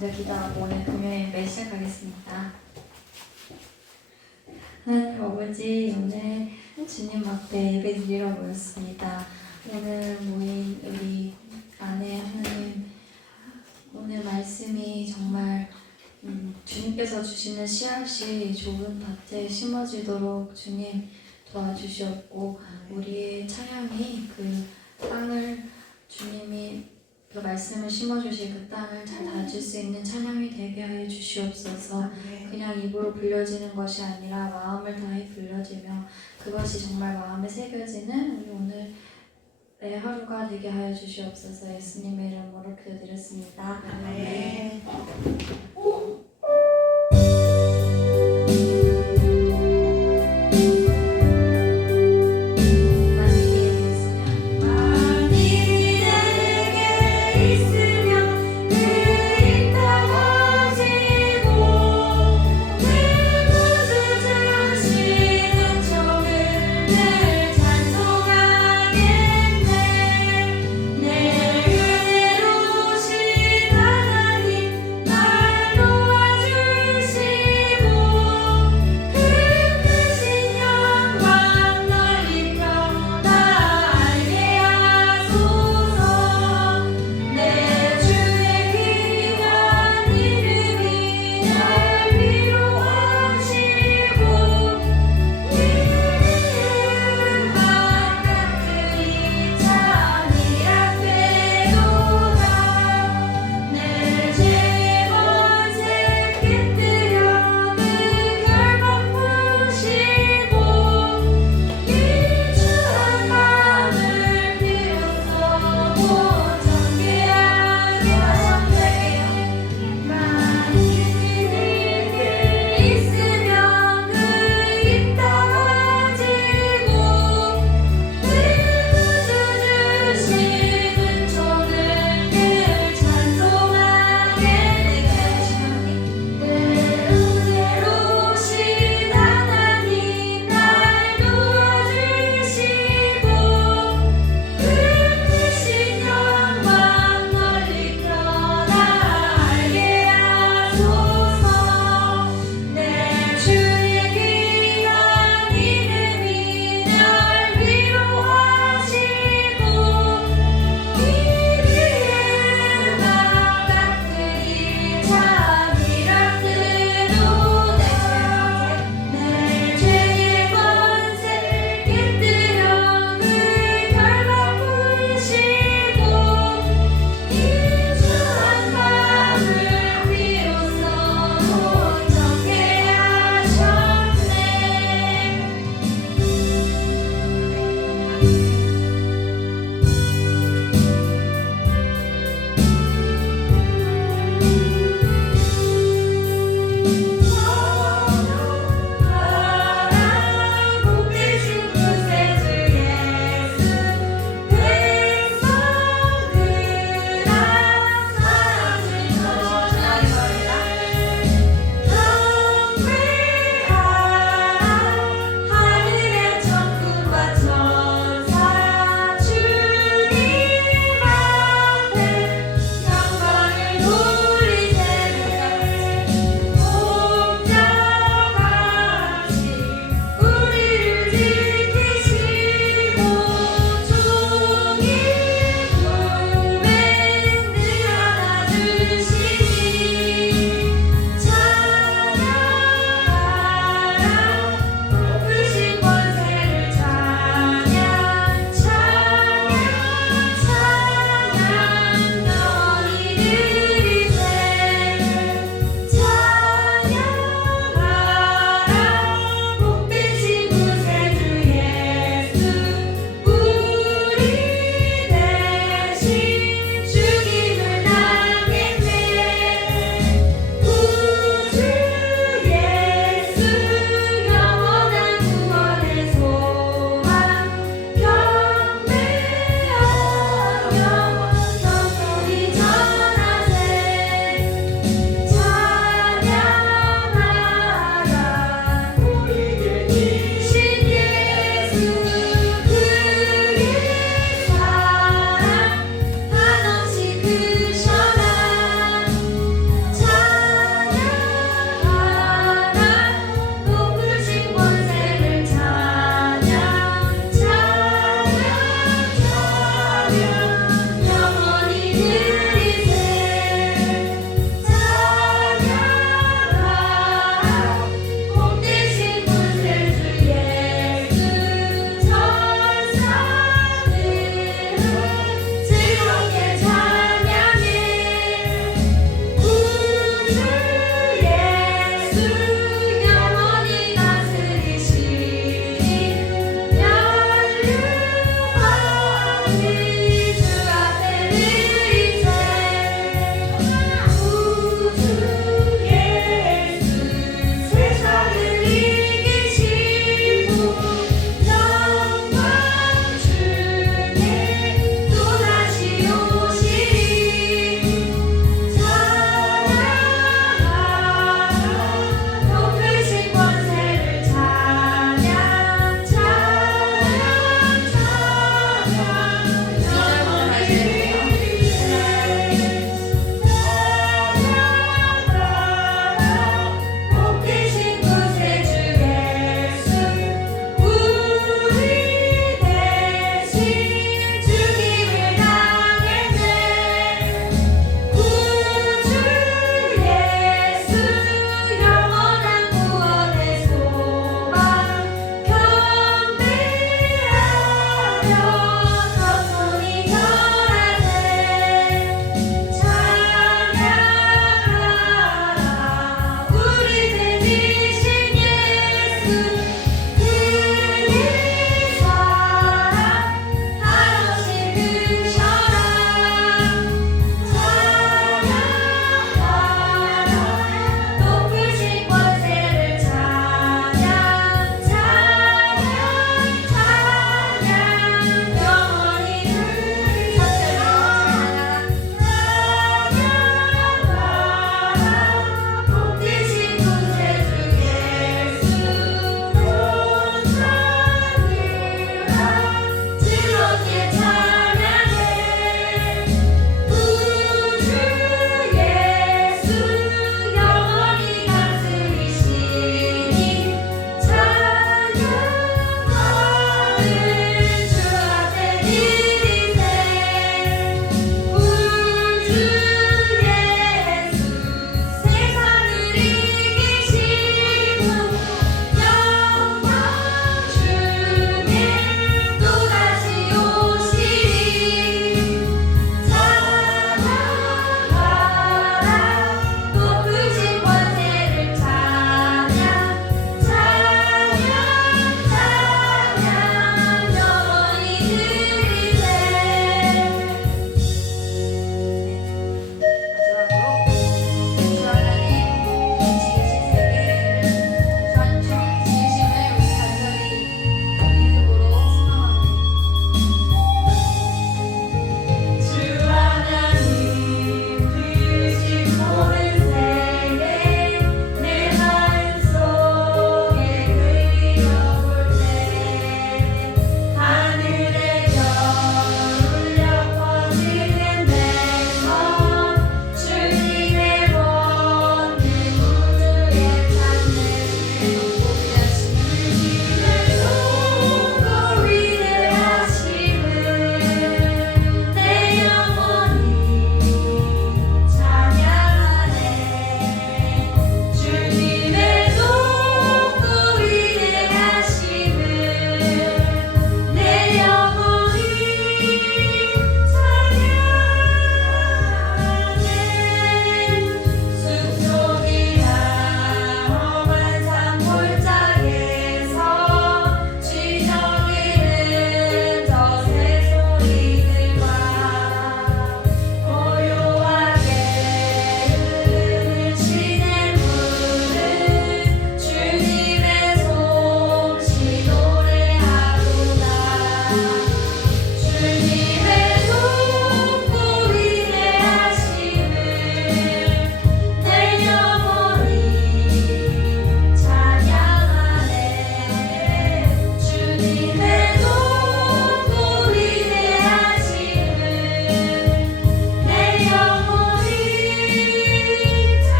먼저 기도하고 오늘 금요일 매 시작하겠습니다. 하나님 아버지, 오늘 주님 앞에 예배 드리러 모였습니다. 오늘 모인 우리 안에 하나님, 오늘 말씀이 정말 주님께서 주시는 씨앗이 좋은 밭에 심어지도록 주님 도와주시옵고, 우리의 찬양이 그 땅을, 주님이 그 말씀을 심어주실 그 땅을 잘 다질 수 있는 찬양이 되게 하여 주시옵소서. 그냥 입으로 불려지는 것이 아니라 마음을 다해 불려지며 그것이 정말 마음에 새겨지는 우리 오늘의 하루가 되게 하여 주시옵소서. 예수님의 이름으로 기도드렸습니다. 아멘. 내 은혜로우신 하나님, 말로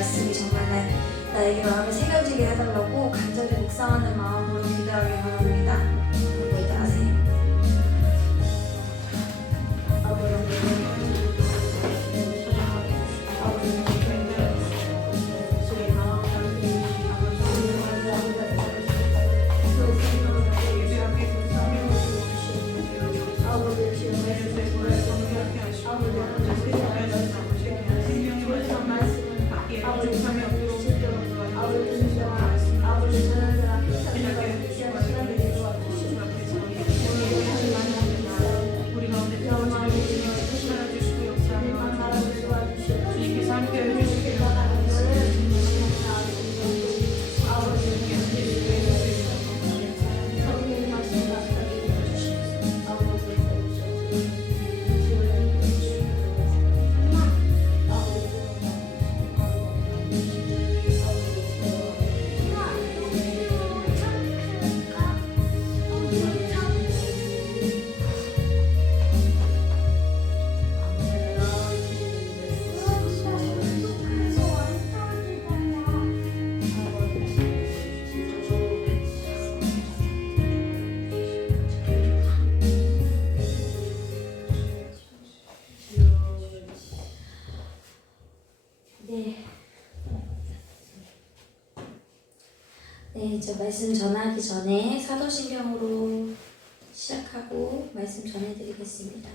말씀이 정말 나에게 마음에 새겨지게 해달라고 간절히 묵상하는 마음으로 기도하길 바랍니다. 기도하세요. 네, 저 말씀 전하기 전에 사도신경으로 시작하고 말씀 전해드리겠습니다.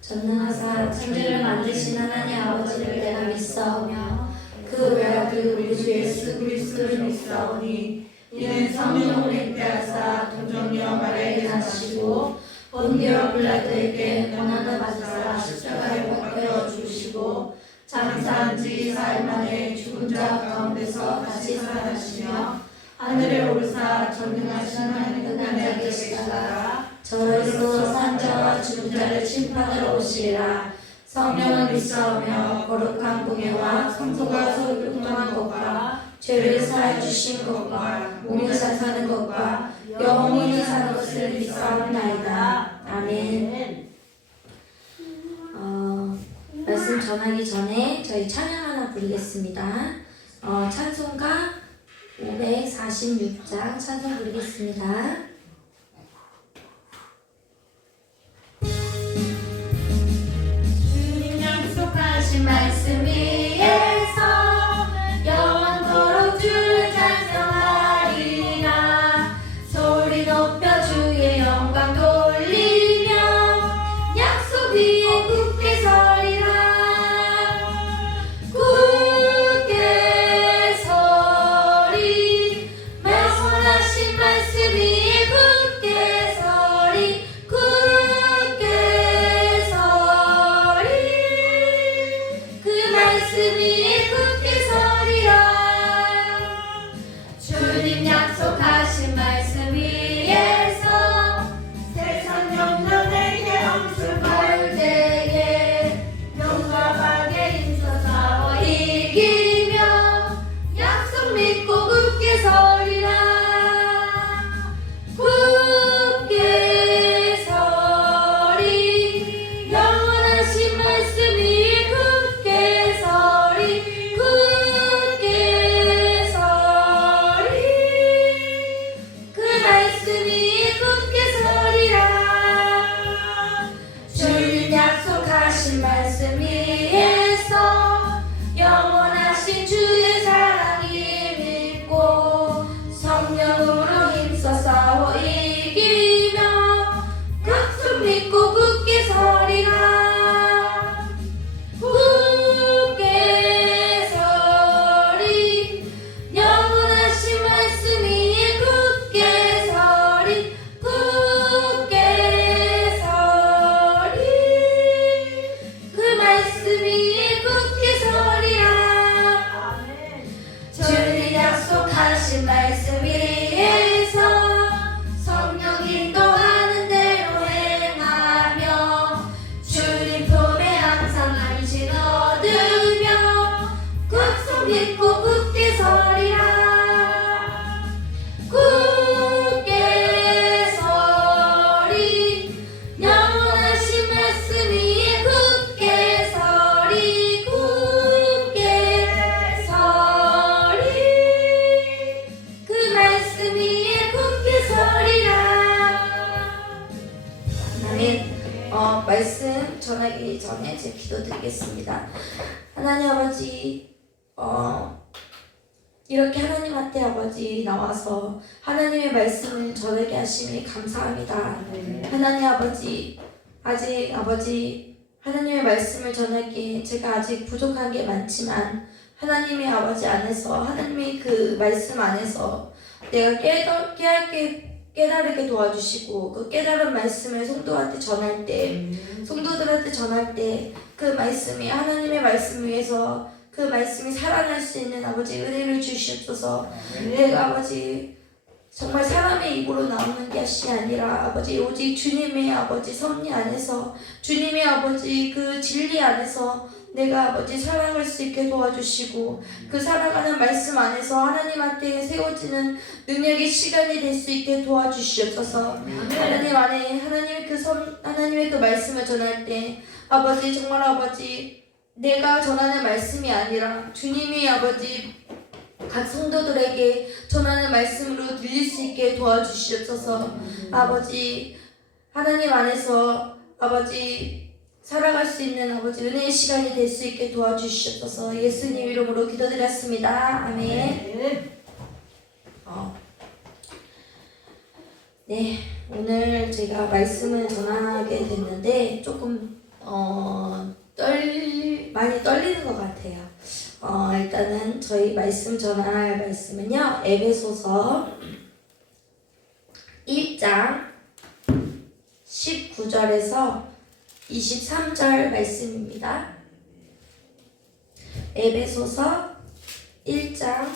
전능하사 천지를 만드신 하나님 아버지를 내가 믿사오며 그 외아들 우리 주 예수 그리스도를 믿사오니 이는 성령으로 잉태하사 동정녀 마리아에게 나시고 본디오 빌라도에게 고난을 받으사 십자가에 못 박혀 죽으시고 장사한 지 4일 만에 죽은 자 가운데서 다시 살아나시며 하늘에 오르사 전능하신 하나님 앉아 계시다가 저에서 산 자와 죽은 자를 심판하러 오시리라. 성령을 믿사오며 거룩한 공예와 성소가 서로 교통한 것과 죄를 사해 주신 것과 몸을 사는 것과 영원히 사는 것을 믿사옵나이다. 아멘. 말씀 전하기 전에 저희 찬양 하나 부르겠습니다. 찬송가 546장 찬송 부르겠습니다. 주님 약속하신 말씀 위에서 영원토록 주를 찬송하리라. 소리 높여 주의 영광 돌리며 약속 위에 굳게 서리라. 기도하겠습니다. 하나님 아버지, 이렇게 하나님한테 아버지 나와서 하나님의 말씀을 전하게 하시니 감사합니다. 하나님 아버지, 아직 아버지 하나님의 말씀을 전하기에 제가 아직 부족한 게 많지만 하나님의 아버지 안에서, 하나님의 그 말씀 안에서 내가 깨달게 도와주시고, 그 깨달은 말씀을 성도한테 전할 때, 성도들한테 전할 때 그 말씀이, 하나님의 말씀 위에서 그 말씀이 살아날 수 있는 아버지 은혜를 주시옵소서. 내가 아버지 정말 사람의 입으로 나오는 것이 아니라 아버지 오직 주님의 아버지 섭리 안에서, 주님의 아버지 그 진리 안에서 내가 아버지 살아갈 수 있게 도와주시고, 그 살아가는 말씀 안에서 하나님한테 세워지는 능력의 시간이 될 수 있게 도와주시옵소서. 하나님 안에 하나님의 그 말씀을 전할 때 아버지 정말 아버지 내가 전하는 말씀이 아니라 주님이 아버지 각 성도들에게 전하는 말씀으로 들릴 수 있게 도와주시옵소서. 아버지 하나님 안에서 아버지 살아갈 수 있는 아버지 은혜의 시간이 될 수 있게 도와주시옵소서. 예수님 이름으로 기도드렸습니다. 아멘. 네, 오늘 제가 말씀을 전하게 됐는데 조금 많이 떨리는 것 같아요. 일단은 저희 말씀 전할 말씀은요, 에베소서 1장 19절에서 23절 말씀입니다. 에베소서 1장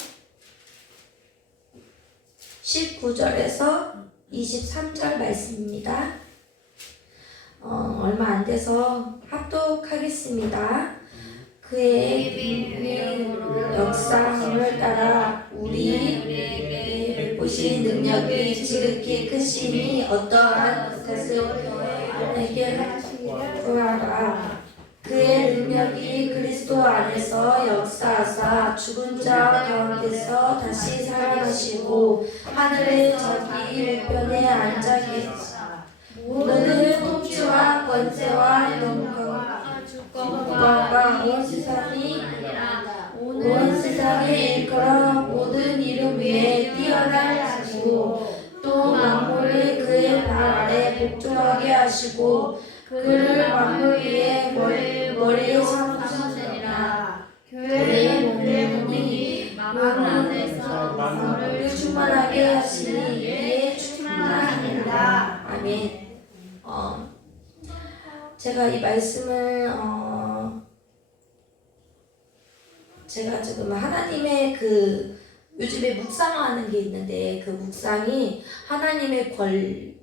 19절에서 23절 말씀입니다. 얼마 안 돼서 합독하겠습니다. 그의 역사함을 따라 우리에게 베푸신 능력이 지극히 크시니 어떠한 것을 해결하시려 구하라. 그의 능력이 그리스도 안에서 역사하사 죽은 자 가운데서 다시 살아나시고 하늘의 저기 우편에 앉아 계시사 모든 통치와 권세와 영광과 온 세상에 일컬어 모든 이름 위에 뛰어나시고 또 만물을 그의 발 아래 복종하게 하시고 그를 만물 위에 머리에 삼으시니라. 교회의 몸이 만물 안에서 만물을 충만하게 하시니 이에 충만하니라. 아멘. 제가 이 말씀을 제가 지금 하나님의 그 요즘에 묵상하는 게 있는데 그 묵상이 하나님의 권능?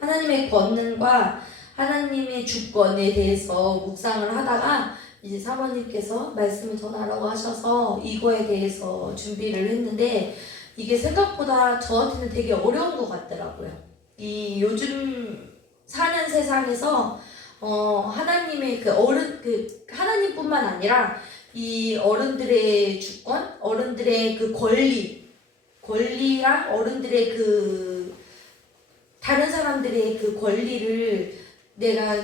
하나님의 권능과 하나님의 주권에 대해서 묵상을 하다가 이제 사모님께서 말씀을 전하라고 하셔서 이거에 대해서 준비를 했는데 이게 생각보다 저한테는 되게 어려운 것 같더라고요. 이 요즘 사는 세상에서 하나님의 하나님뿐만 아니라 이 어른들의 주권, 어른들의 그 권리랑 어른들의 그 다른 사람들의 그 권리를 내가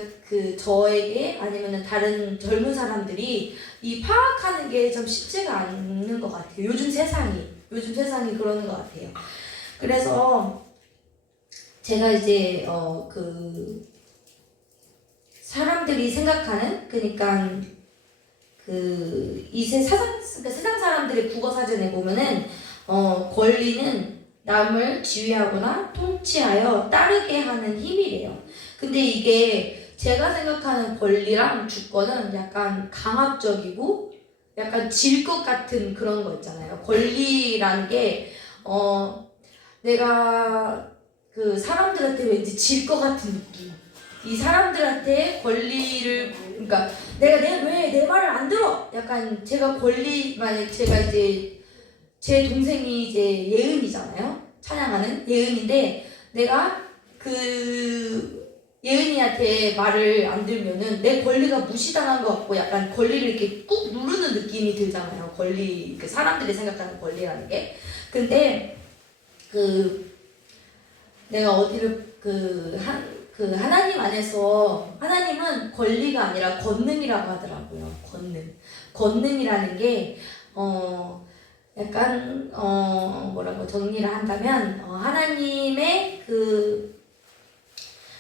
저에게 아니면은 다른 젊은 사람들이 이 파악하는 게 좀 쉽지가 않는 것 같아요. 요즘 세상이 그러는 것 같아요. 그래서 제가 이제 사람들이 생각하는 그러니까 세상 사람들의 국어 사전에 보면은 권리는 남을 지휘하거나 통치하여 따르게 하는 힘이래요. 근데 이게 제가 생각하는 권리랑 주권은 약간 강압적이고 약간 질 것 같은 그런 거 있잖아요. 권리라는 게 내가 그 사람들한테 왠지 질 것 같은 느낌. 이 사람들한테 권리를, 그러니까 내가 왜 내 말을 안 들어? 약간 제가 만약 제가 이제 제 동생이 이제 예은이잖아요. 찬양하는 예은인데 내가 그 예은이한테 말을 안 들면은 내 권리가 무시당한 것 같고 약간 권리를 이렇게 꾹 누르는 느낌이 들잖아요. 그 사람들이 생각하는 권리라는 게. 근데 내가 어디를 그 하나님 안에서 하나님은 권리가 아니라 권능이라고 하더라고요. 권능이라는 게 약간 뭐라고 정리를 한다면 하나님의 그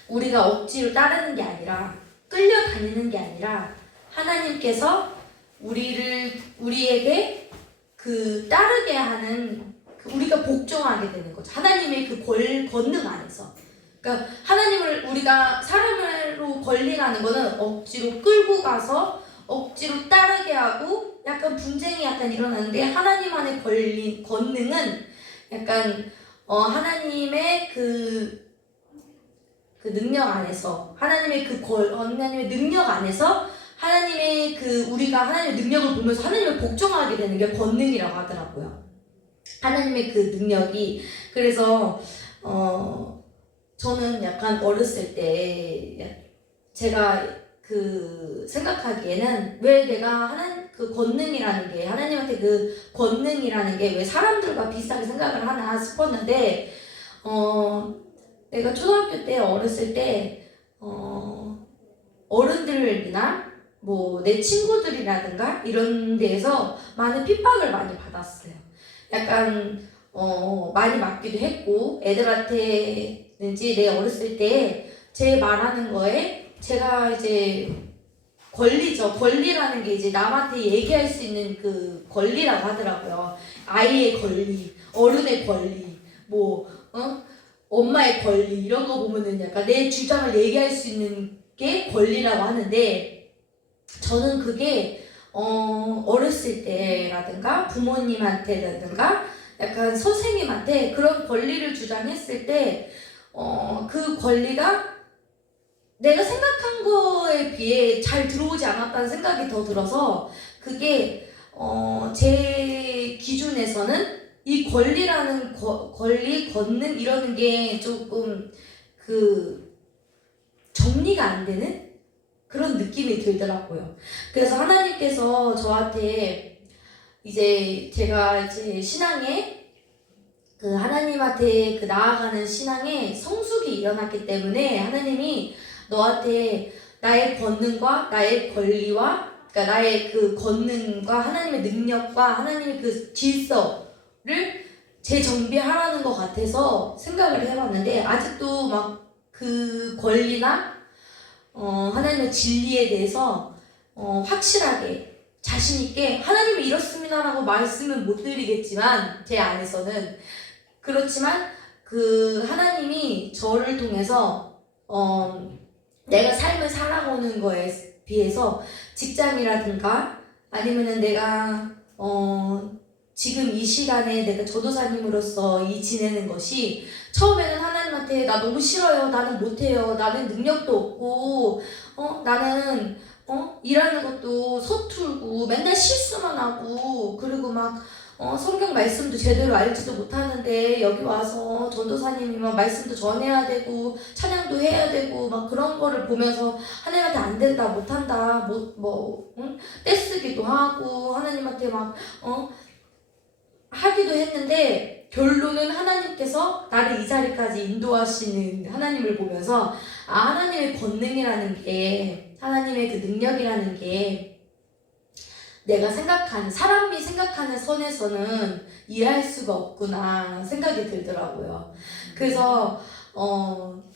우리가 억지로 따르는 게 아니라 끌려다니는 게 아니라 하나님께서 우리에게 그 따르게 하는 우리가 복종하게 되는 거죠. 하나님의 그 권능 안에서. 그러니까 하나님을 우리가 사람으로 권리라는 거는 억지로 끌고 가서 억지로 따르게 하고 약간 분쟁이 약간 일어나는데 하나님 안에 권능은 약간 하나님의 그 능력 안에서 하나님의 하나님의 능력 안에서 하나님의 그 우리가 하나님의 능력을 보면서 하나님을 복종하게 되는 게 권능이라고 하더라고요. 하나님의 그 능력이 그래서 저는 약간 어렸을 때 제가 그 생각하기에는 왜 내가 그 권능이라는 게 하나님한테 그 권능이라는 게 왜 사람들과 비슷하게 생각을 하나 싶었는데 내가 초등학교 때 어렸을 때 어른들이나 뭐 내 친구들이라든가 이런 데에서 많은 핍박을 많이 받았어요. 약간 많이 맞기도 했고 애들한테는지 내 어렸을 때 제 말하는 거에 제가 이제 권리라는 게 이제 남한테 얘기할 수 있는 그 권리라고 하더라고요. 아이의 권리, 어른의 권리, 뭐 엄마의 권리 이런 거 보면은 약간 내 주장을 얘기할 수 있는 게 권리라고 하는데 저는 그게 어렸을 때라든가 부모님한테라든가 약간 선생님한테 그런 권리를 주장했을 때 그 권리가 내가 생각한 거에 비해 잘 들어오지 않았다는 생각이 더 들어서 그게 제 기준에서는 이 권리라는 권능 이러는 게 조금 그 정리가 안 되는 그런 느낌이 들더라고요. 그래서 하나님께서 저한테 이제 제가 이제 신앙에 그 하나님한테 그 나아가는 신앙에 성숙이 일어났기 때문에 하나님이 너한테 나의 권능과 나의 권리와 그러니까 나의 그 권능과 하나님의 능력과 하나님의 그 질서를 재정비하라는 것 같아서 생각을 해봤는데 아직도 막 그 권리나 하나님의 진리에 대해서 확실하게 자신있게 하나님이 이렇습니다라고 말씀은 못 드리겠지만 제 안에서는 그렇지만 그 하나님이 저를 통해서 내가 삶을 살아오는 거에 비해서 직장이라든가 아니면은 내가 지금 이 시간에 내가 전도사님으로서 이 지내는 것이 처음에는 하나님한테 나 너무 싫어요. 나는 못해요. 나는 능력도 없고 나는 일하는 것도 서툴고 맨날 실수만 하고 그리고 막 성경 말씀도 제대로 알지도 못하는데 여기 와서 전도사님이면 말씀도 전해야 되고 찬양도 해야 되고 막 그런 거를 보면서 하나님한테 안 된다 못한다 떼쓰기도 하고 하나님한테 막 하기도 했는데 결론은 하나님께서 나를 이 자리까지 인도하시는 하나님을 보면서 하나님의 권능이라는 게 하나님의 그 능력이라는 게 내가 생각하는 사람이 생각하는 선에서는 이해할 수가 없구나 생각이 들더라고요. 그래서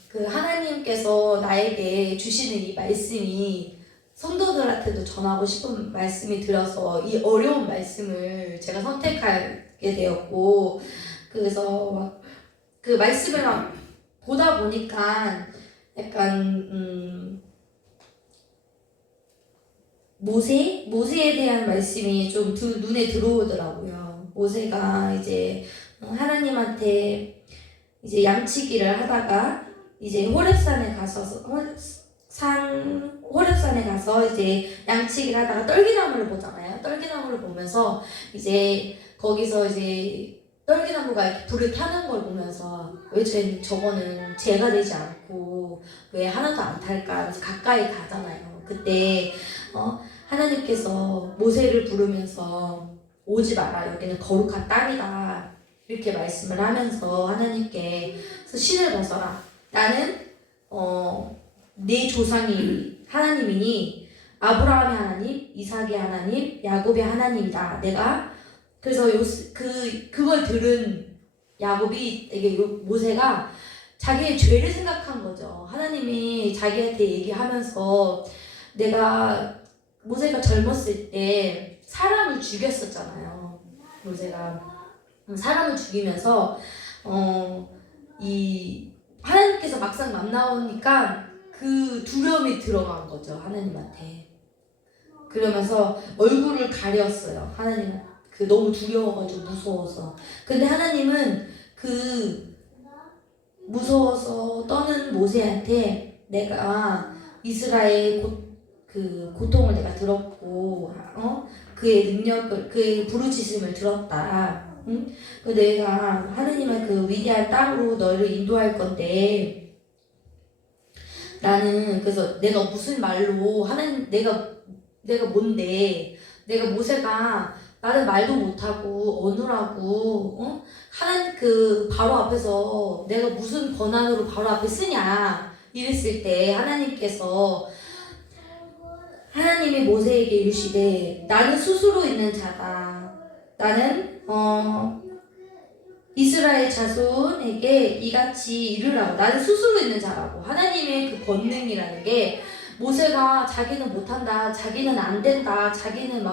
그 하나님께서 나에게 주시는 이 말씀이 성도들한테도 전하고 싶은 말씀이 들어서 이 어려운 말씀을 제가 선택하게 되었고 그래서 막 그 말씀을 막 보다 보니까 약간 모세에 대한 말씀이 좀 눈에 들어오더라고요. 모세가 이제 하나님한테 이제 양치기를 하다가 이제 호렙산에 가서 이제 양치기를 하다가 떨기나무를 보잖아요. 떨기나무를 보면서 이제 거기서 이제 떨기나무가 이렇게 불을 타는 걸 보면서 왜 저거는 죄가 되지 않고 왜 하나도 안 탈까 하면서 가까이 가잖아요. 그때 하나님께서 모세를 부르면서 오지 마라 여기는 거룩한 땅이다 이렇게 말씀을 하면서 하나님께 신을 벗어라 나는 내 조상이 하나님이니 아브라함의 하나님, 이삭의 하나님, 야곱의 하나님이다. 내가 그래서 그걸 들은 야곱이 이게 모세가 자기의 죄를 생각한 거죠. 하나님이 자기한테 얘기하면서 모세가 젊었을 때 사람을 죽였었잖아요. 모세가 사람을 죽이면서 이 하나님께서 막상 만나오니까 그 두려움이 들어간 거죠. 하나님한테. 그러면서 얼굴을 가렸어요. 하나님 너무 두려워가지고 무서워서. 근데 하나님은 무서워서 떠는 모세한테 내가 이스라엘 고통을 내가 들었고 그의 능력을 그의 부르짖음을 들었다. 응? 내가 하나님의 위대한 땅으로 너를 인도할 건데 나는 그래서 내가 무슨 말로 하나님 내가 뭔데 내가 모세가 나는 말도 못하고 어눌하고 하나님 바로 앞에서 내가 무슨 권한으로 바로 앞에 쓰냐 이랬을 때 하나님이 모세에게 이르시되 나는 스스로 있는 자다. 나는 이스라엘 자손에게 이같이 이르라고. 나는 스스로 있는 자라고. 하나님의 그 권능이라는 게 모세가 자기는 못한다, 자기는 안 된다, 자기는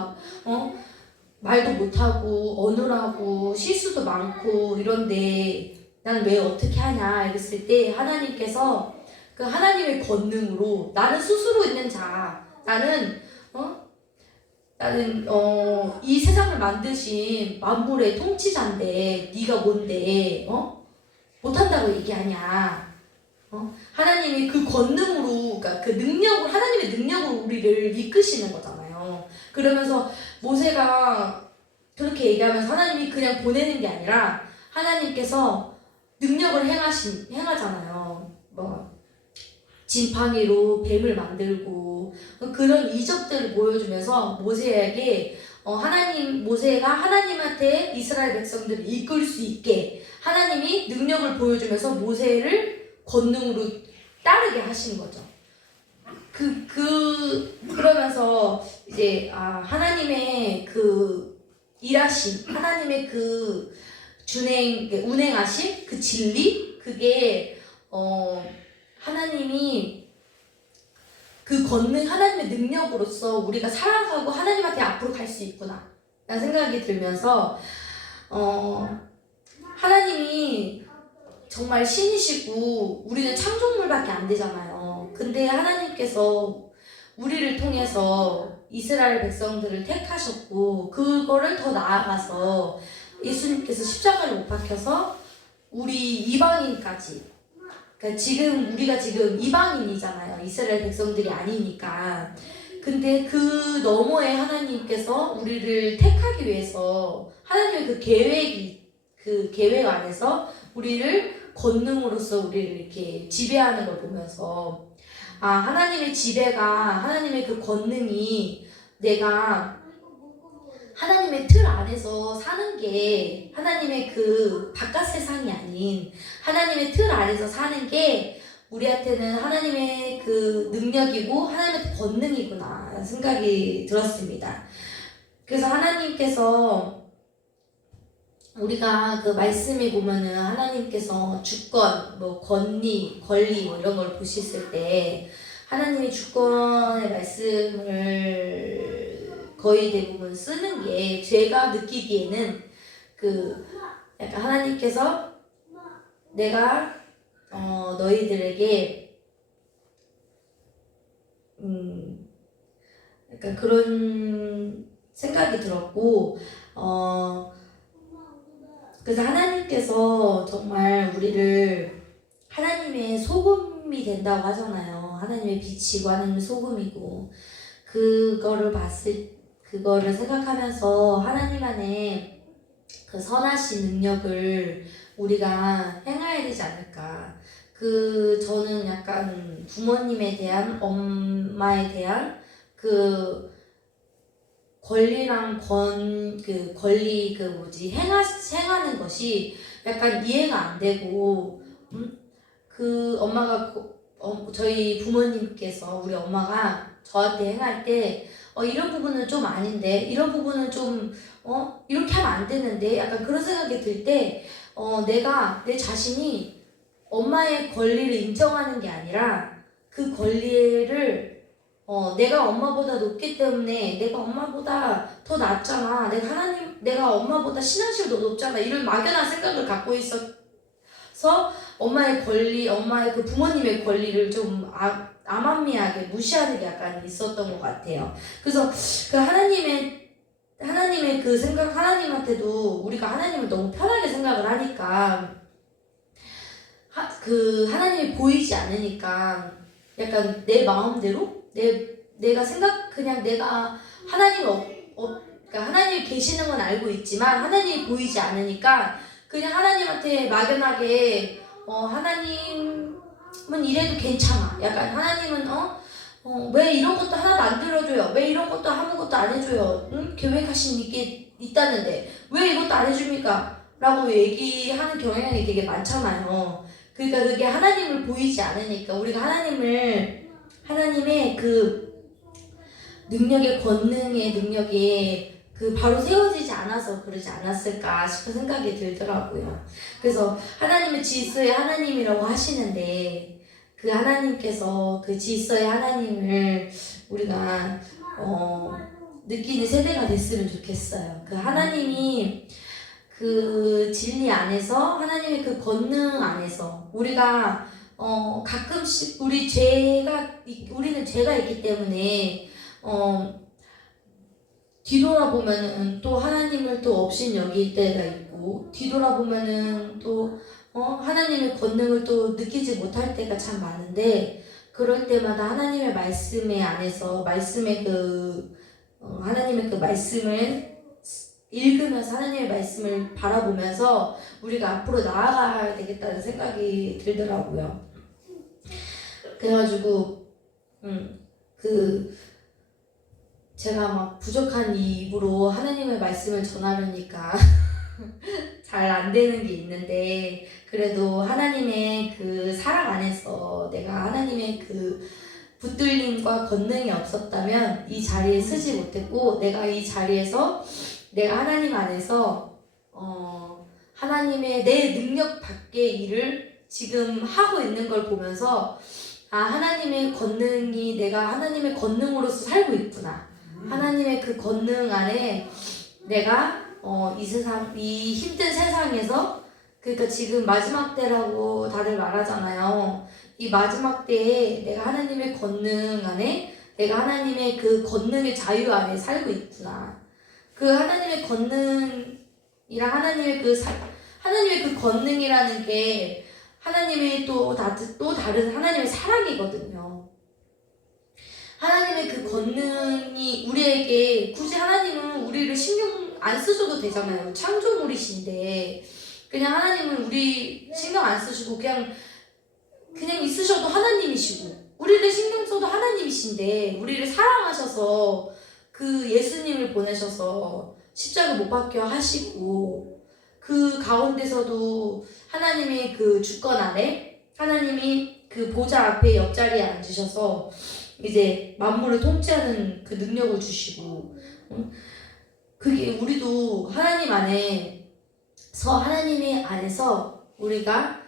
말도 못하고 어눌하고 실수도 많고 이런데 난 왜 어떻게 하냐 이랬을 때 하나님께서 그 하나님의 권능으로 나는 스스로 있는 자, 나는 이 세상을 만드신 만물의 통치자인데 네가 뭔데 못한다고 얘기하냐. 하나님이 그 권능으로 그러니까 그 능력으로 하나님의 능력으로 우리를 이끄시는 거잖아요. 그러면서 모세가 그렇게 얘기하면서 하나님이 그냥 보내는 게 아니라 하나님께서 능력을 행하잖아요. 지팡이로 뱀을 만들고 그런 이적들을 보여주면서 모세에게 모세가 하나님한테 이스라엘 백성들을 이끌 수 있게 하나님이 능력을 보여주면서 모세를 권능으로 따르게 하신 거죠. 그러면서 이제 하나님의 일하심, 하나님의 운행하심, 그 진리, 그게 하나님이 그 권능, 하나님의 능력으로서 우리가 살아가고 하나님한테 앞으로 갈 수 있구나 라는 생각이 들면서 하나님이 정말 신이시고 우리는 창조물밖에 안 되잖아요. 근데 하나님께서 우리를 통해서 이스라엘 백성들을 택하셨고 그거를 더 나아가서 예수님께서 십자가를 못 박혀서 우리 이방인까지, 그러니까 우리가 지금 이방인이잖아요. 이스라엘 백성들이 아니니까. 근데 그 너머에 하나님께서 우리를 택하기 위해서 하나님의 그 계획 안에서 우리를 권능으로서 우리를 이렇게 지배하는 걸 보면서 하나님의 지배가, 하나님의 그 권능이 내가 하나님의 틀 안에서 사는 게 하나님의 그 바깥 세상이 아닌 하나님의 틀 안에서 사는 게 우리한테는 하나님의 그 능력이고 하나님의 권능이구나 생각이 들었습니다. 그래서 하나님께서 우리가 그 말씀에 보면은 하나님께서 주권, 권리 이런 걸 보셨을 때 하나님이 주권의 말씀을 거의 대부분 쓰는 게 제가 느끼기에는 약간 하나님께서 내가 너희들에게 약간 그런 생각이 들었고 그래서 하나님께서 정말 우리를 하나님의 소금이 된다고 하잖아요. 하나님의 빛이고 하나님의 소금이고 그거를 생각하면서 하나님 안에 그 선하신 능력을 우리가 행해야 되지 않을까. 저는 약간 부모님에 대한, 엄마에 대한 권리랑 권리 행하는 것이 약간 이해가 안 되고, 엄마가 저희 부모님께서 우리 엄마가 저한테 행할 때 이런 부분은 좀 아닌데 이런 부분은 좀 이렇게 하면 안 되는데 약간 그런 생각이 들 때 내가 내 자신이 엄마의 권리를 인정하는 게 아니라 그 권리를 내가 엄마보다 높기 때문에 내가 엄마보다 더 낫잖아. 내가 엄마보다 신앙심도 높잖아. 이런 막연한 생각을 갖고 있어서 엄마의 권리, 엄마의 그 부모님의 권리를 좀 암암미하게 무시하는 게 약간 있었던 것 같아요. 그래서 그 하나님의 그 생각, 하나님한테도 우리가 하나님을 너무 편하게 생각을 하니까 그 하나님이 보이지 않으니까 약간 내 마음대로 그냥 내가 그러니까 하나님이 계시는 건 알고 있지만 하나님이 보이지 않으니까 그냥 하나님한테 막연하게 하나님은 이래도 괜찮아. 약간 하나님은 왜 이런 것도 하나도 안 들어줘요? 왜 이런 것도 아무것도 안 해줘요? 응? 계획하신 게 있다는데 왜 이것도 안 해줍니까? 라고 얘기하는 경향이 되게 많잖아요. 그러니까 그게 하나님을 보이지 않으니까 우리가 하나님의 그 능력의 권능의 능력이 그 바로 세워지지 않아서 그러지 않았을까 싶은 생각이 들더라고요. 그래서 하나님은 질서의 하나님이라고 하시는데 그 하나님께서 그 질서의 하나님을 우리가 느끼는 세대가 됐으면 좋겠어요. 그 하나님이 그 진리 안에서 하나님의 그 권능 안에서 우리가 가끔씩 우리는 죄가 있기 때문에 뒤돌아보면은 또 하나님을 또 없인 여길 때가 있고 뒤돌아보면은 또 하나님의 권능을 또 느끼지 못할 때가 참 많은데 그럴 때마다 하나님의 말씀의 안에서 하나님의 그 말씀을 읽으면서 하나님의 말씀을 바라보면서 우리가 앞으로 나아가야 되겠다는 생각이 들더라고요. 그래가지고 제가 막 부족한 이 입으로 하나님의 말씀을 전하려니까 잘 안 되는 게 있는데 그래도 하나님의 그 사랑 안에서 내가 하나님의 그 붙들림과 권능이 없었다면 이 자리에 서지 못했고 내가 이 자리에서 내가 하나님 안에서 하나님의 내 능력 밖의 일을 지금 하고 있는 걸 보면서 하나님의 권능이 내가 하나님의 권능으로서 살고 있구나. 하나님의 그 권능 안에 내가 이 힘든 세상에서 그러니까 지금 마지막 때라고 다들 말하잖아요. 이 마지막 때에 내가 하나님의 권능 안에 내가 하나님의 그 권능의 자유 안에 살고 있구나. 그 하나님의 권능이랑 하나님의 그 권능이라는 게 하나님의 또 다른 하나님의 사랑이거든요. 하나님의 그 권능이 우리에게 굳이 하나님은 우리를 신경 안 쓰셔도 되잖아요. 창조물이신데 그냥 하나님은 우리 신경 안 쓰시고 그냥 있으셔도 하나님이시고 우리를 신경 써도 하나님이신데 우리를 사랑하셔서 그 예수님을 보내셔서 십자가 못 박혀 하시고 그 가운데서도 하나님의 그 주권 아래 하나님이 그 보좌 앞에 옆자리에 앉으셔서 이제 만물을 통치하는 그 능력을 주시고 그게 우리도 하나님 안에서 우리가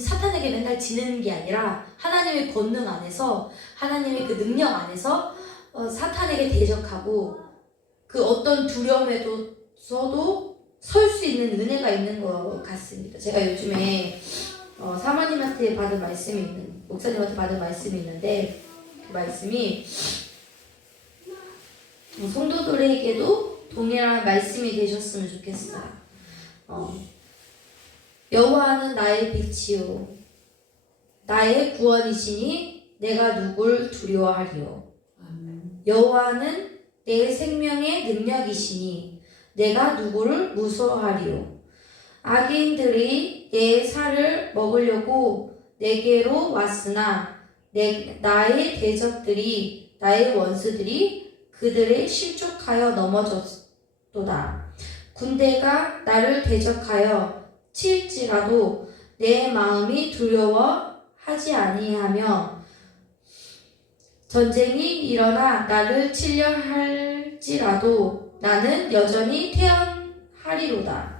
사탄에게 맨날 지는 게 아니라 하나님의 권능 안에서 하나님의 그 능력 안에서 사탄에게 대적하고 그 어떤 두려움에서도 설 수 있는 은혜가 있는 것 같습니다. 제가 요즘에 사모님한테 받은 목사님한테 받은 말씀이 있는데 그 말씀이 성도들에게도 동일한 말씀이 되셨으면 좋겠어요. 여호와는 나의 빛이요 나의 구원이시니 내가 누굴 두려워하리요. 여호와는 내 생명의 능력이시니 내가 누구를 무서워하리요. 악인들이 내 살을 먹으려고 내게로 왔으나 나의 대적들이 나의 원수들이 그들의 실족하여 넘어졌도다. 군대가 나를 대적하여 칠지라도 내 마음이 두려워하지 하지 아니하며 전쟁이 일어나 나를 치려 할지라도 나는 여전히 태어나리로다.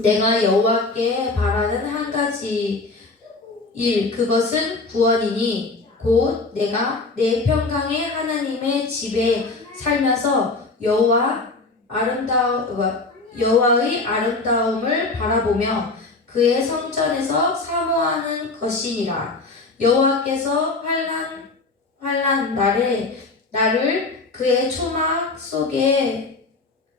내가 여호와께 바라는 한 가지 일 그것은 구원이니 곧 내가 내 평강의 하나님의 집에 살면서 여호와의 아름다움을 바라보며 그의 성전에서 사모하는 것이니라. 여호와께서 환난 나를 그의 초막 속에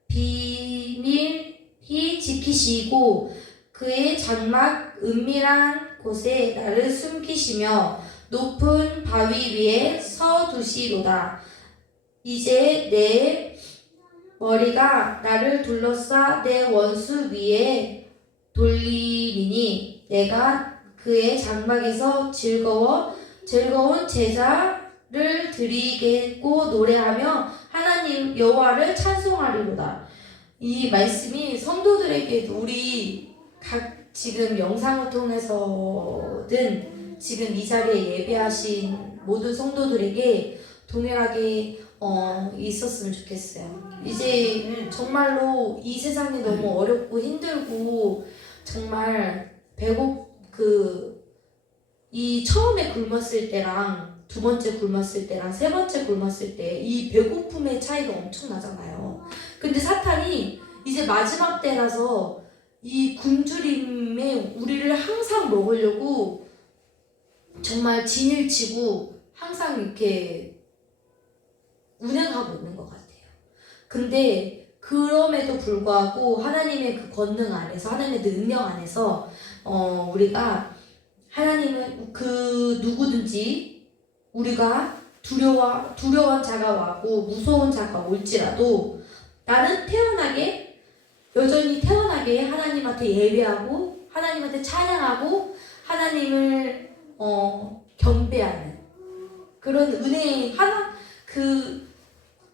비밀히 지키시고 그의 장막 은밀한 곳에 나를 숨기시며 높은 바위 위에 서두시로다. 이제 내 머리가 나를 둘러싸 내 원수 위에 돌리리니 내가 그의 장막에서 즐거운 제사를 드리겠고 노래하며 하나님 여호와를 찬송하리로다. 이 말씀이 성도들에게도 우리 각 지금 영상을 통해서든 지금 이 자리에 예배하신 모든 성도들에게 동일하게 있었으면 좋겠어요. 이제 정말로 이 세상이 너무 어렵고 힘들고 정말 이 처음에 굶었을 때랑 두 번째 굶었을 때랑 세 번째 굶었을 때 이 배고픔의 차이가 엄청나잖아요. 근데 사탄이 이제 마지막 때라서 이 굶주림에 우리를 항상 먹으려고 정말 진을 치고 항상 이렇게 운행하고 있는 것 같아요. 근데 그럼에도 불구하고 하나님의 그 권능 안에서 하나님의 능력 안에서 우리가 하나님은 그 누구든지 우리가 두려운 자가 와고 무서운 자가 올지라도 나는 여전히 태어나게 하나님한테 예배하고 하나님한테 찬양하고 하나님을 경배하는 그런 은혜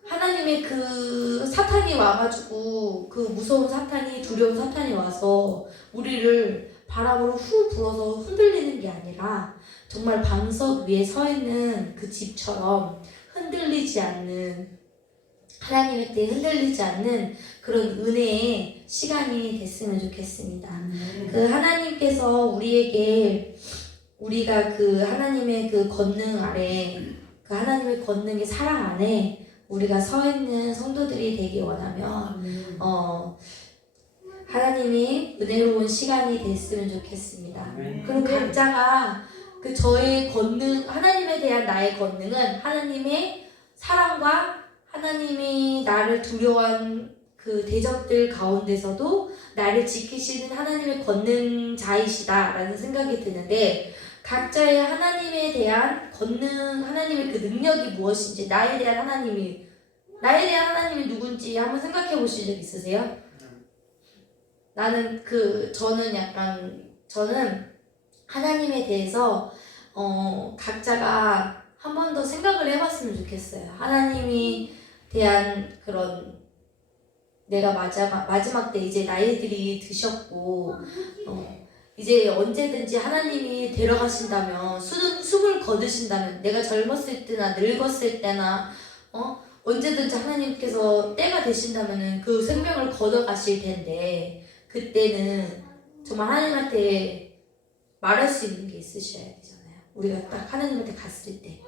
하나님의 그 사탄이 와가지고 그 무서운 사탄이 두려운 사탄이 와서 우리를 바람으로 후 불어서 흔들리는 게 아니라 정말 방석 위에 서 있는 그 집처럼 흔들리지 않는 하나님의 때에 흔들리지 않는 그런 은혜의 시간이 됐으면 좋겠습니다. 그 하나님께서 우리가 그 하나님의 그 권능 아래 그 하나님의 권능의 사랑 안에 우리가 서 있는 성도들이 되기 원하면 하나님이 은혜로운 시간이 됐으면 좋겠습니다. 그럼 각자가 그 저의 권능 하나님에 대한 나의 권능은 하나님의 사랑과 하나님이 나를 두려워한 그 대적들 가운데서도 나를 지키시는 하나님의 권능자이시다라는 생각이 드는데 각자의 하나님에 대한 권능, 하나님의 그 능력이 무엇인지 나에 대한 하나님이 누군지 한번 생각해 보신 적 있으세요? 저는 하나님에 대해서 각자가 한 번 더 생각을 해봤으면 좋겠어요. 하나님이 대한 그런 내가 마지막 때 이제 나이들이 드셨고 이제 언제든지 하나님이 데려가신다면 숨을 거두신다면 내가 젊었을 때나 늙었을 때나 언제든지 하나님께서 때가 되신다면 그 생명을 걷어가실 텐데 그때는 정말 하나님한테 말할 수 있는 게 있으셔야 되잖아요. 우리가 딱 하나님한테 갔을 때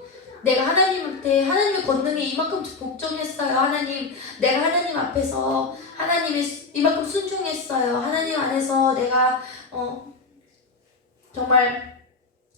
내가 하나님의 권능에 이만큼 복종했어요. 하나님, 내가 하나님 앞에서 하나님의 이만큼 순종했어요. 하나님 안에서 내가 정말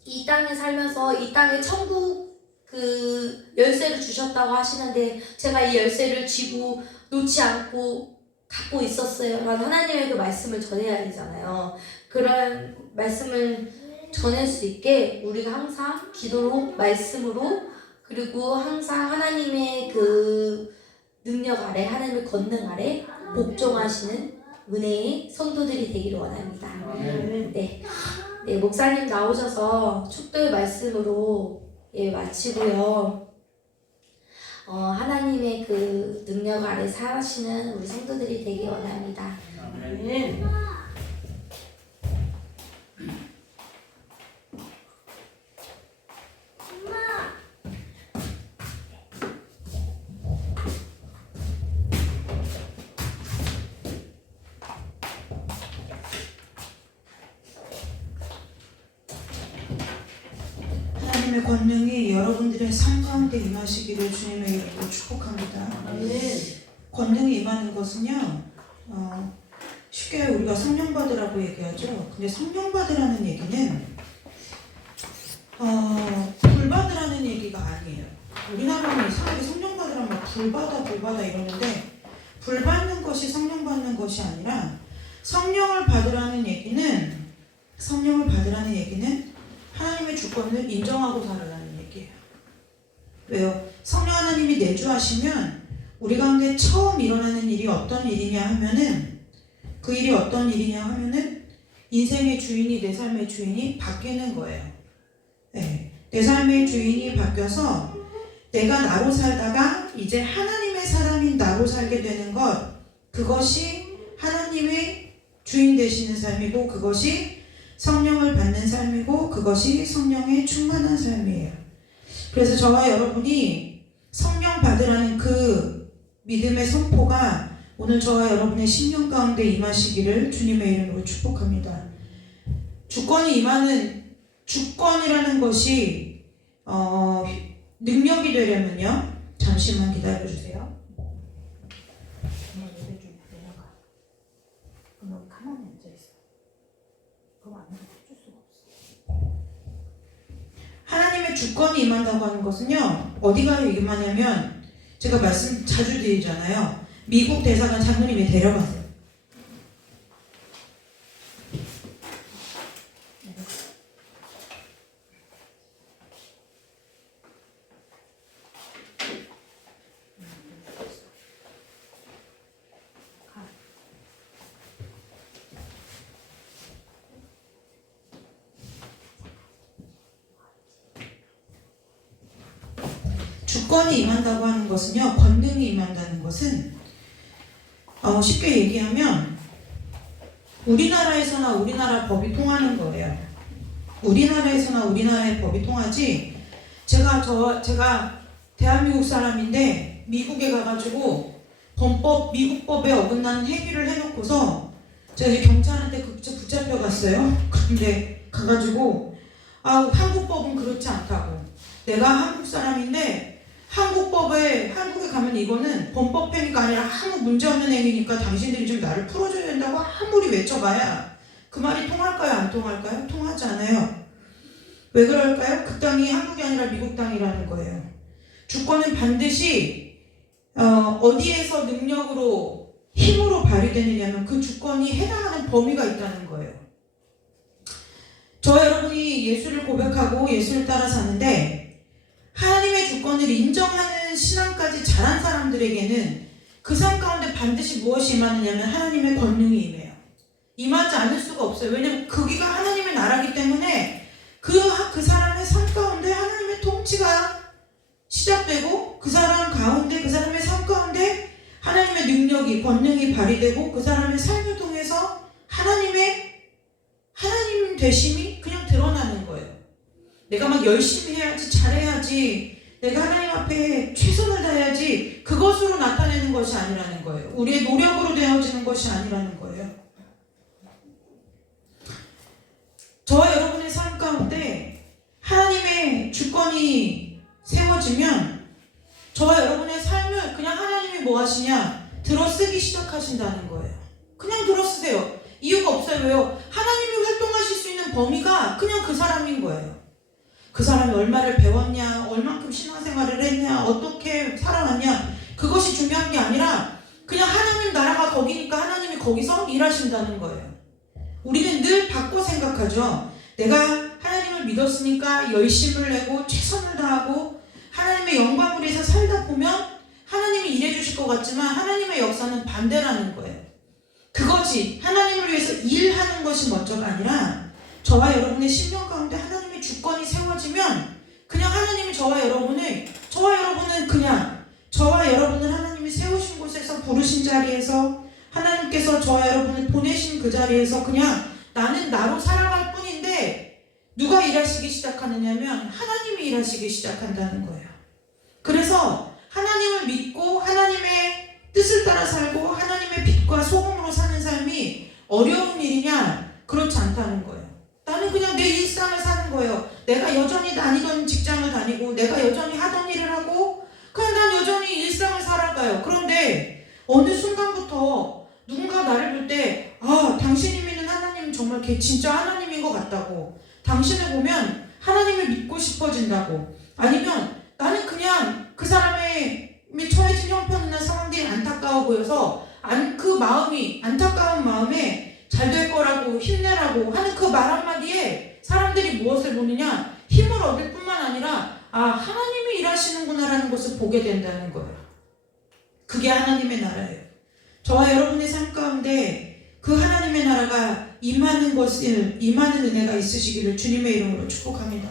이 땅에 살면서 이 땅에 천국 그 열쇠를 주셨다고 하시는데 제가 이 열쇠를 쥐고 놓지 않고 갖고 있었어요. 라는 하나님의 그 말씀을 전해야 되잖아요. 그런 말씀을 전할 수 있게 우리가 항상 기도로 말씀으로 그리고 항상 하나님의 그 능력 아래 하나님의 권능 아래 복종하시는 은혜의 성도들이 되기를 원합니다. 네, 목사님 나오셔서 축도의 말씀으로 마치고요. 하나님의 그 능력 아래 사시는 우리 성도들이 되기 원합니다. 하나님의 권능이 여러분들의 삶 가운데 임하시기를 주님의 이름으로 축복합니다. 권능이 임하는 것은요, 쉽게 우리가 성령 받으라고 얘기하죠. 근데 성령 받으라는 얘기는 불 받으라는 얘기가 아니에요. 우리나라는 이상하게 성령 받으라면 막 불 받아 이러는데, 불 받는 것이 성령 받는 것이 아니라 성령을 받으라는 얘기는 하나님의 주권을 인정하고 살아라는 얘기예요. 왜요? 성령 하나님이 내주하시면 우리 가운데 처음 일어나는 일이 어떤 일이냐 하면은, 그 일이 어떤 일이냐 하면은 인생의 주인이, 내 삶의 주인이 바뀌는 거예요. 네. 내 삶의 주인이 바뀌어서 내가 나로 살다가 이제 하나님의 사람인 나로 살게 되는 것, 그것이 하나님의 주인 되시는 삶이고, 그것이 성령을 받는 삶이고, 그것이 성령의 충만한 삶이에요. 그래서 저와 여러분이 성령 받으라는 그 믿음의 선포가 오늘 저와 여러분의 심령 가운데 임하시기를 주님의 이름으로 축복합니다. 주권이 임하는, 주권이라는 것이 능력이 되려면요, 잠시만 기다려주세요. 예배 좀 내려가. 그럼 가만히 앉아있어. 그거 안 해줄 수가 없어. 하나님의 주권이 임한다고 하는 것은요, 어디가 임하냐면, 제가 말씀 자주 드리잖아요. 미국 대사관 장로님이 데려가세요. 주권이 임한다고 하는 것은요, 권능이 임한다는 것은 쉽게 얘기하면 우리나라에서나 우리나라 법이 통하는 거예요. 우리나라에서나 우리나라의 법이 통하지, 제가 대한민국 사람인데 미국에 가가지고 미국 법에 어긋나는 행위를 해놓고서 제가 이제 경찰한테 붙잡혀 갔어요. 그런데 가가지고 한국 법은 그렇지 않다고. 내가 한국 사람인데 한국에 가면 이거는 범법 행위가 아니라 아무 문제없는 행위니까 당신들이 좀 나를 풀어줘야 된다고 아무리 외쳐봐야 그 말이 통할까요? 안 통할까요? 통하지 않아요. 왜 그럴까요? 그 땅이 한국이 아니라 미국 땅이라는 거예요. 주권은 반드시 어디에서 능력으로, 힘으로 발휘되느냐면 그 주권이 해당하는 범위가 있다는 거예요. 저와 여러분이 예수를 고백하고 예수를 따라 사는데 하나님의 주권을 인정하는 신앙까지 자란 사람들에게는 그 삶 가운데 반드시 무엇이 임하느냐면 하나님의 권능이 임해요. 임하지 않을 수가 없어요. 왜냐면 거기가 하나님의 나라이기 때문에 그 사람의 삶 가운데 하나님의 통치가 시작되고, 그 사람 가운데, 그 사람의 삶 가운데 하나님의 능력이, 권능이 발휘되고, 그 사람의 삶을 통해서 하나님 되심이 그냥 드러나는 거예요. 내가 막 열심히 해야지, 잘해야지, 내가 하나님 앞에 최선을 다해야지, 그것으로 나타내는 것이 아니라는 거예요. 우리의 노력으로 되어지는 것이 아니라는 거예요. 저와 여러분의 삶 가운데 하나님의 주권이 세워지면 저와 여러분의 삶을 그냥 하나님이 뭐 하시냐? 들어쓰기 시작하신다는 거예요. 그냥 들어쓰세요. 이유가 없어요. 왜요? 하나님이 활동하실 수 있는 범위가 그냥 그 사람인 거예요. 그 사람이 얼마를 배웠냐, 얼만큼 신앙생활을 했냐, 어떻게 살아왔냐, 그것이 중요한 게 아니라 그냥 하나님 나라가 거기니까 하나님이 거기서 일하신다는 거예요. 우리는 늘 바꿔 생각하죠. 내가 하나님을 믿었으니까 열심을 내고 최선을 다하고 하나님의 영광을 위해서 살다 보면 하나님이 일해주실 것 같지만 하나님의 역사는 반대라는 거예요. 그것이 하나님을 위해서 일하는 것이 먼저가 아니라 저와 여러분의 심령 가운데 하나님의 주권이 세워지면 그냥 하나님이 저와 여러분을 하나님이 세우신 곳에서, 부르신 자리에서, 하나님께서 저와 여러분을 보내신 그 자리에서 그냥 나는 나로 살아갈 뿐인데 누가 일하시기 시작하느냐면 하나님이 일하시기 시작한다는 거예요. 그래서 하나님을 믿고 하나님의 뜻을 따라 살고 하나님의 빛과 소금으로 사는 삶이 어려운 일이냐? 그렇지 않다는 거예요. 나는 그냥 내 일상을 사는 거예요. 내가 여전히 다니던 직장 같아요. 그런데 어느 순간부터 누군가 나를 볼 때 당신이 믿는 하나님은 정말 진짜 하나님인 것 같다고, 당신을 보면 하나님을 믿고 싶어진다고, 아니면 나는 그냥 그 사람의 처해진 형편이나 상황들이 안타까워 보여서 그 마음이, 안타까운 마음에 잘 될 거라고 힘내라고 하는 그 말 한마디에 사람들이 무엇을 보느냐, 힘을 얻을 뿐만 아니라 하나님이 일하시는구나라는 것을 보게 된다는 거예요. 그게 하나님의 나라예요. 저와 여러분의 삶 가운데 그 하나님의 나라가 임하는 은혜가 있으시기를 주님의 이름으로 축복합니다.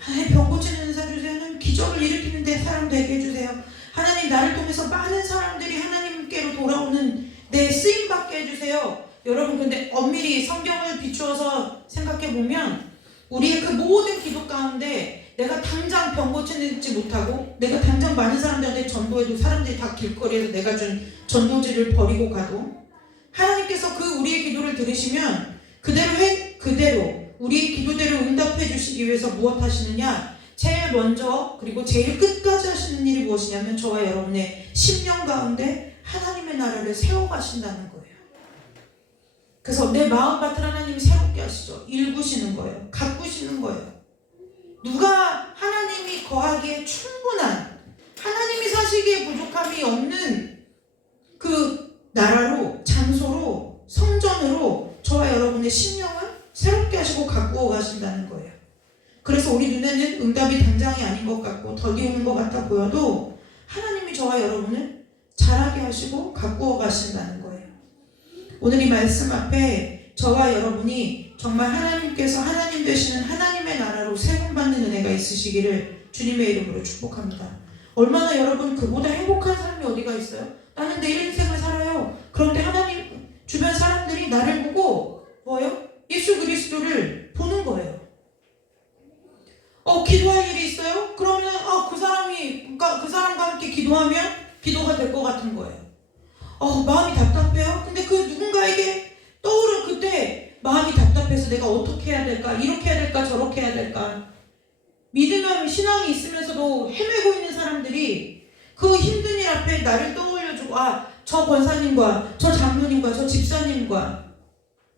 하나님 병 고치는 은사 주세요. 하나님 기적을 일으키는 데 사람 되게 해주세요. 하나님 나를 통해서 많은 사람들이 하나님께로 돌아오는 내 쓰임받게 해주세요. 여러분, 근데 엄밀히 성경을 비추어서 생각해보면 우리의 그 모든 기도 가운데 내가 당장 병 고치지 못하고 내가 당장 많은 사람들한테 전도해도 사람들이 다 길거리에서 내가 준 전도지를 버리고 가도 하나님께서 그 우리의 기도를 들으시면 그대로 우리의 기도대로 응답해 주시기 위해서 무엇 하시느냐, 제일 먼저 그리고 제일 끝까지 하시는 일이 무엇이냐면 저와 여러분의 심령 가운데 하나님의 나라를 세워가신다는 거예요. 그래서 내 마음밭을 하나님이 새롭게 하시죠. 일구시는 거예요. 가꾸시는 거예요. 누가 하나님이 거하기에 충분한, 하나님이 사시기에 부족함이 없는 그 나라로, 장소로, 성전으로 저와 여러분의 심령을 새롭게 하시고 가꾸어 가신다는 거예요. 그래서 우리 눈에는 응답이 당장이 아닌 것 같고 덜이 오는 것 같아 보여도 하나님이 저와 여러분을 자라게 하시고 가꾸어 가신다는 거예요. 오늘 이 말씀 앞에 저와 여러분이 정말 하나님께서 하나님 되시는 하나님의 나라로 세움받는 은혜가 있으시기를 주님의 이름으로 축복합니다. 얼마나 여러분 그보다 행복한 삶이 어디가 있어요? 나는 내 인생을 살아요. 그런데 하나님 주변 사람들이 나를 보고 뭐예요? 예수 그리스도를 보는 거예요. 기도할 일이 있어요? 그러면 그 사람과 함께 기도하면 기도가 될 것 같은 거예요. 마음이 답답해요? 근데 그 누군가에게 떠오른 그때 마음이 답답해서 내가 어떻게 해야 될까? 이렇게 해야 될까? 저렇게 해야 될까? 믿음은 신앙이 있으면서도 헤매고 있는 사람들이 그 힘든 일 앞에 나를 떠올려주고 저 권사님과 저 장로님과 저 집사님과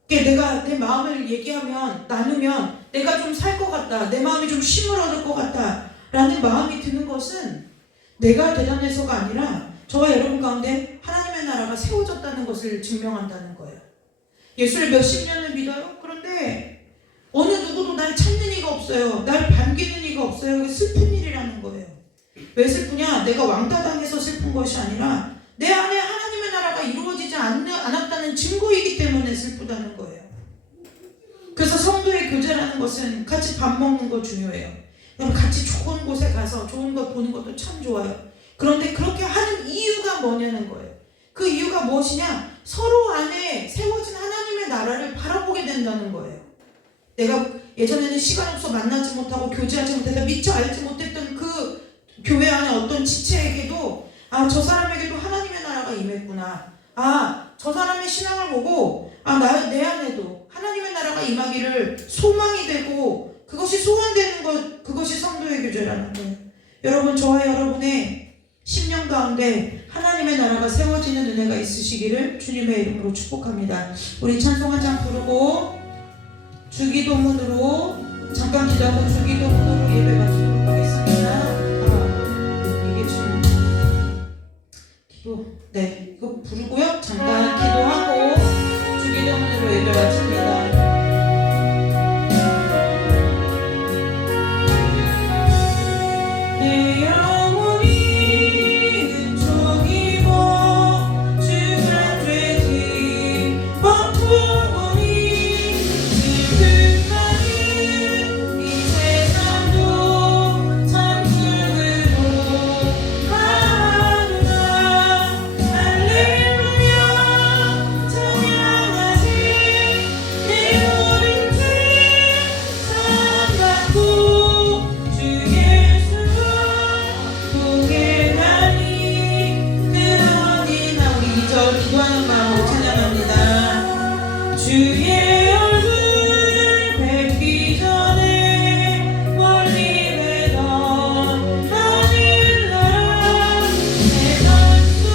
내가 내 마음을 얘기하면 나누면 내가 좀 살 것 같다, 내 마음이 좀 쉼을 얻을 것 같다 라는 마음이 드는 것은 내가 대단해서가 아니라 저와 여러분 가운데 하나님의 나라가 세워졌다는 것을 증명한다는 거예요. 예수를 몇십 년을 믿어요? 그런데 어느 누구도 날 찾는 이가 없어요. 날 반기는 이가 없어요. 그게 슬픈 일이라는 거예요. 왜 슬프냐? 내가 왕따당해서 슬픈 것이 아니라 내 안에 하나님의 나라가 이루어지지 않았다는 증거이기 때문에 슬프다는 거예요. 그래서 성도의 교제라는 것은 같이 밥 먹는 거 중요해요. 같이 좋은 곳에 가서 좋은 것 보는 것도 참 좋아요. 그런데 그렇게 하는 이유가 뭐냐는 거예요. 그 이유가 무엇이냐? 서로 안에 세워진 하나님의 나라를 바라보게 된다는 거예요. 내가 예전에는 시간 없어 만나지 못하고 교제하지 못해서 미처 알지 못했던 그 교회 안에 어떤 지체에게도 저 사람에게도 하나님의 나라가 임했구나. 저 사람의 신앙을 보고 내 안에도 하나님의 나라가 임하기를 소망이 되고 그것이 소원되는 것, 그것이 성도의 교제라는 거예요. 여러분, 저와 여러분의 심령 가운데 하나님의 나라가 세워지는 은혜가 있으시기를 주님의 이름으로 축복합니다. 우리 찬송 한 장 부르고 주기도문으로 잠깐 기도하고 주기도문으로 예배 마치도록 하겠습니다. 이게 지금 이거 부르고요. 잠깐 기도하고 주기도문으로 예배 마칩니다. 세상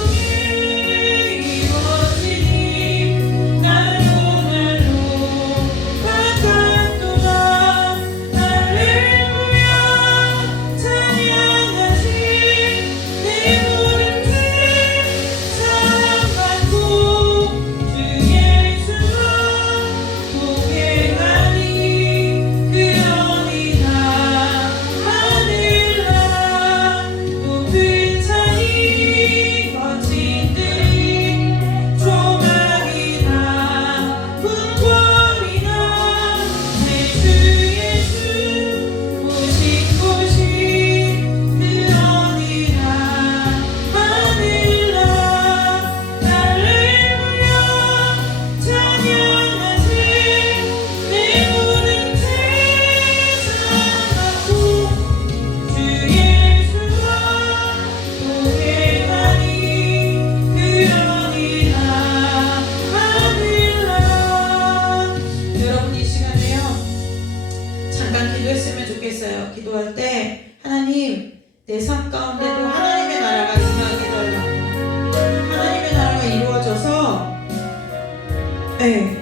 네.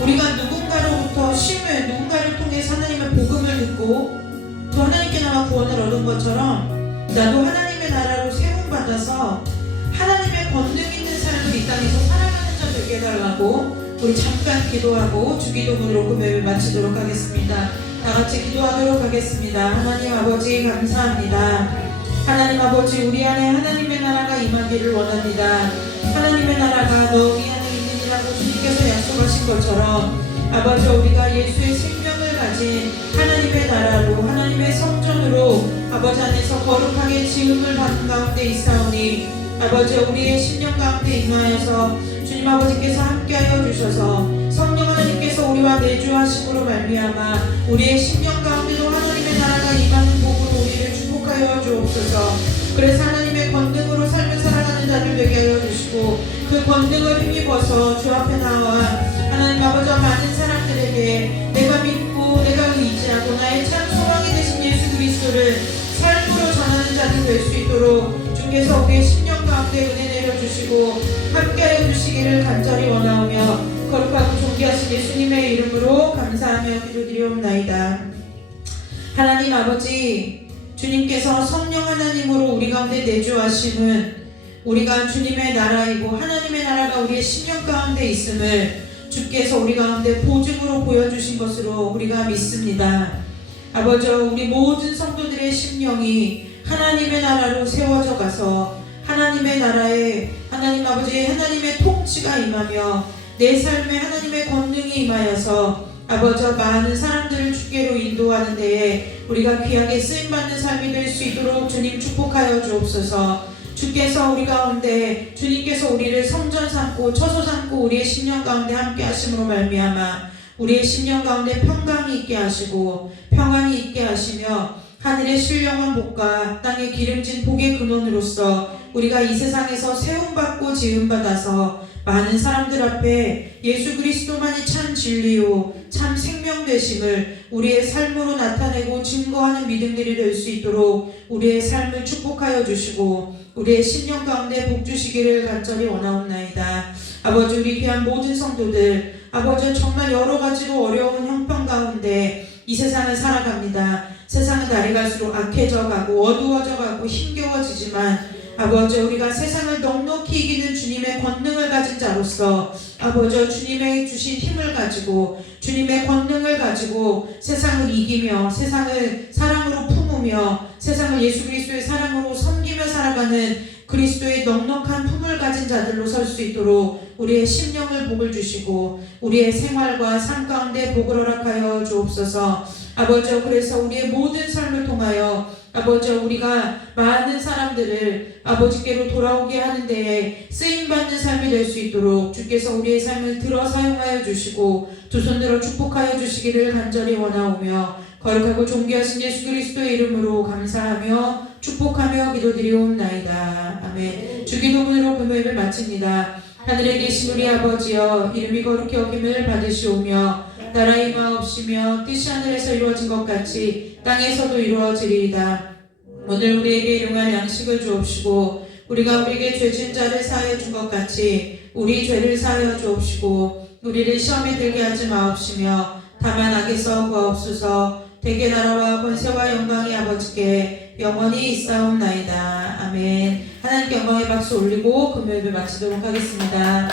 우리가 누군가로부터 쉼을, 누군가를 통해서 하나님의 복음을 듣고 또 하나님께 나와 구원을 얻은 것처럼 나도 하나님의 나라로 세움받아서 하나님의 권능 있는 삶을 이 땅에서 살아가는 자 되게 해달라고 우리 잠깐 기도하고 주기도문으로 금요일 마치도록 하겠습니다. 다같이 기도하도록 하겠습니다. 하나님 아버지 감사합니다. 하나님 아버지 우리 안에 하나님의 나라가 임하기를 원합니다. 하나님의 나라가 너희 안에 있느니라고 주님께서 약속하신 것처럼 아버지 우리가 예수의 생명을 가진 하나님의 나라로 하나님의 성전으로 아버지 안에서 거룩하게 지음을 받는 가운데 있사오니 아버지 우리의 신령 가운데 임하여서 주님 아버지께서 함께하여 주셔서 성령 하나님께서 우리와 내주하심으로 말미암아 우리의 신령 가운데도 하나님의 나라가 임하는 복으로 우리를 축복하여 주옵소서. 그래서 하나님의 권능으로 삶을 살아가는 자들 되게 하여 주시고 그 권능을 힘입어서 주 앞에 나와 하나님 아버지와 많은 사람들에게 내가 믿고 내가 의지하고 나의 참 소망이 되신 예수 그리스도를 삶으로 전하는 자들 될 수 있도록 주께서 우리의 심령 가운데 은혜 내려주시고 함께하여 주시기를 간절히 원하오며 거룩하고 존귀하신 예수님의 이름으로 감사하며 기도드리옵나이다. 하나님 아버지 주님께서 성령 하나님으로 우리 가운데 내주하심은 우리가 주님의 나라이고 하나님의 나라가 우리의 심령 가운데 있음을 주께서 우리 가운데 보증으로 보여주신 것으로 우리가 믿습니다. 아버지 우리 모든 성도들의 심령이 하나님의 나라로 세워져 가서 하나님의 나라에 하나님 아버지 하나님의 통치가 임하며 내 삶에 하나님의 권능이 임하여서 아버지 많은 사람들을 주께로 인도하는 데에 우리가 귀하게 쓰임받는 삶이 될 수 있도록 주님 축복하여 주옵소서. 주께서 우리 가운데 주님께서 우리를 성전 삼고 처소 삼고 우리의 심령 가운데 함께 하심으로 말미암아 우리의 심령 가운데 평강이 있게 하시고 평안이 있게 하시며 하늘의 신령한 복과 땅의 기름진 복의 근원으로서 우리가 이 세상에서 세움받고 지음받아서 많은 사람들 앞에 예수 그리스도만이 참 진리요 참 생명 되심을 우리의 삶으로 나타내고 증거하는 믿음들이 될 수 있도록 우리의 삶을 축복하여 주시고 우리의 신령 가운데 복 주시기를 간절히 원하옵나이다. 아버지 우리 귀한 모든 성도들 아버지 정말 여러 가지로 어려운 형편 가운데 이 세상을 살아갑니다. 세상은 날이 갈수록 악해져 가고 어두워져 가고 힘겨워지지만 아버지 우리가 세상을 넉넉히 이기는 주님의 권능을 가진 자로서 아버지 주님의 주신 힘을 가지고 주님의 권능을 가지고 세상을 이기며 세상을 사랑으로 품으며 세상을 예수 그리스도의 사랑으로 섬기며 살아가는 그리스도의 넉넉한 품을 가진 자들로 설 수 있도록 우리의 심령을 복을 주시고 우리의 생활과 삶 가운데 복을 허락하여 주옵소서. 아버지 그래서 우리의 모든 삶을 통하여 아버지 우리가 많은 사람들을 아버지께로 돌아오게 하는 데에 쓰임받는 삶이 될 수 있도록 주께서 우리의 삶을 들어 사용하여 주시고 두 손 들어 축복하여 주시기를 간절히 원하오며 거룩하고 존귀하신 예수 그리스도의 이름으로 감사하며 축복하며 기도드리옵나이다. 아멘. 주기도문으로 금요일을 마칩니다. 하늘에 계신 우리 아버지여 이름이 거룩히 여김을 받으시오며 나라의 임하옵시며 뜻이 하늘에서 이루어진 것 같이 땅에서도 이루어지리이다. 오늘 우리에게 일용할 양식을 주옵시고 우리가 우리에게 죄진 자를 사하여 준 것 같이 우리 죄를 사하여 주옵시고 우리를 시험에 들게 하지 마옵시며 다만 악에서 구하옵소서. 대개 나라와 권세와 영광이 아버지께 영원히 있사옵나이다. 아멘. 하나님께 영광의 박수 올리고 금요일을 마치도록 하겠습니다.